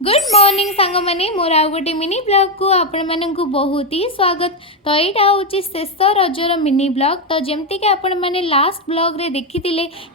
Good morning सांग मैंने मोर आउ गोटे मिनी ब्लॉग को आपण मानक बहुत ही स्वागत। तो यहाँ हूँ शेष रजर मिनी ब्लॉग। तो जमती कि आपण मैंने लास्ट ब्लॉग रे देखी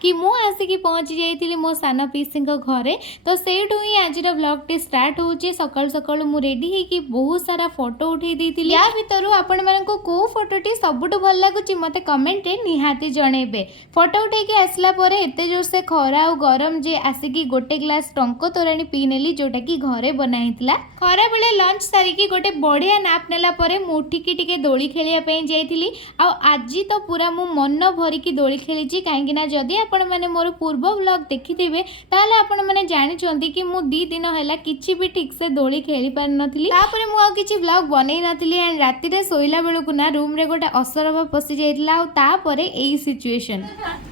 कि मु आसिकी पहुँची जाइली मो सान पीसी घरे। तो सेठू ही आज ब्लॉग टी स्टार्ट होची। सकाल सकाल मु रेडी होगी बहुत सारा फोटो उठे देती। या भितर आपण मानक को फोटोटी सबुठ भल लगुच मत कमेंट निहाती जनइबे। फोटो उठे आसला एत जोर से खरा और गरम जे आसिकी गोटे ग्लास टंक तोराणी पी नेली जोटा कि घरे बनाई खरा बेले लंच सारिकी गोटे बढ़िया नाप नेला परे मु उठिकी टिके दोली खेलिया पई जाइथिली। आ आज तो पूरा मु मन भरिकी दोली खेली कहीं जदि आपण माने मोर पूर्व व्लॉग देखिथिबे ताले आपण माने जानि चंदी कि मु 2 दिन हैला किछि भी ठीक से दोली खेली पार नथिली। तापरे मु आ किछि व्लॉग बनै नथिली एंड राति रे सोइला बेलकु ना रूम रे गोटे असरबा पसि जाइतला आ तापरे एई सिचुएशन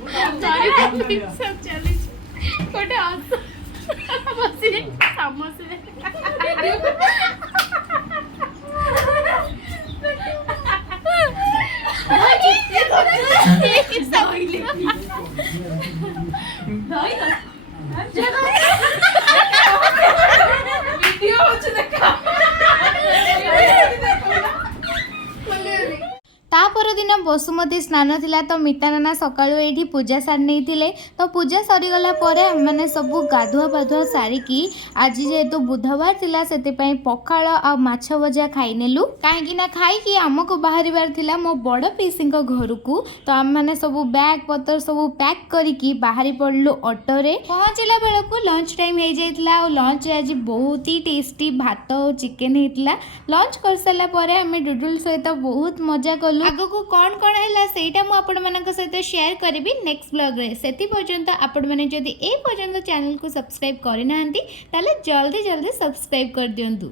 सब चली गोटे बसी समोसे तापर दिन बसुमती स्नान थिला। तो मिता नाना सकाळु एठी पूजा सारी नहीं तो पूजा सरीगला मैंने सब गाधुआ पाधुआ सारिकी आज जेहेतु बुधवार थिला से पखाड़ आ माछ भजा खाई नेलु कहीं खाई आमको बाहर थिला मो बड़ पीसी घर को। तो आम मैंने सब बैग पतर सब पैक करिकी बाहरी पड़लु ऑटो रे। पहुँचला बेलू लंच टाइम हो जाइतला और लंच आज बहुत ही टेस्टी भात और चिकेन होता। लंच कर सारा पर आम डुडुल सहित बहुत मजा कलु। आगको कौन कौन है सेटा मु आपण मानक सहित शेयर करी नेक्स्ट ब्लॉग रे। सेति पर्यंत आपण माने जदि ए पर्यंत चैनल को सब्सक्राइब करि नाहंती ताले जल्दी जल्दी सब्सक्राइब कर दियंतु।